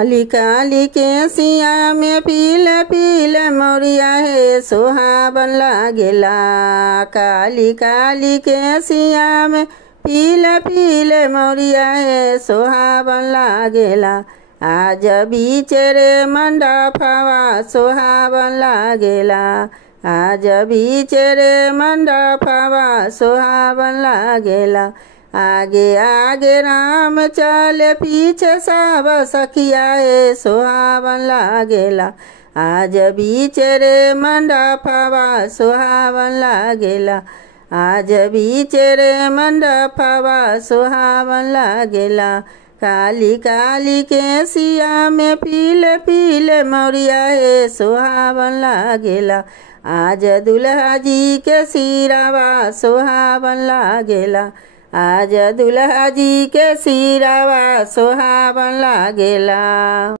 काली काली केसिया में पीले पीले मोरिया है सुहावन लागेला। काली काली केसिया में पीले पीले मोरिया है सुहावन लागेला। आज बीचरे मंडपवा सुहावन लागेला। आज बीचरे मंडपवा सुहावन लागेला। आगे आगे राम चले पीछे सब सखिया है सुहावन लागेला। आज बीचरे मंडपवा सुहावन लागेला। आज बीचरे मंडपवा सुहावन लागेला। काली काली केसिया में पीले पीले मोरिया है सुहावन लागेला। आज दुल्हा जी के सिरावा सुहावन लागेला। आज दुल्हा जी के सिरावा सुहावन लागेला।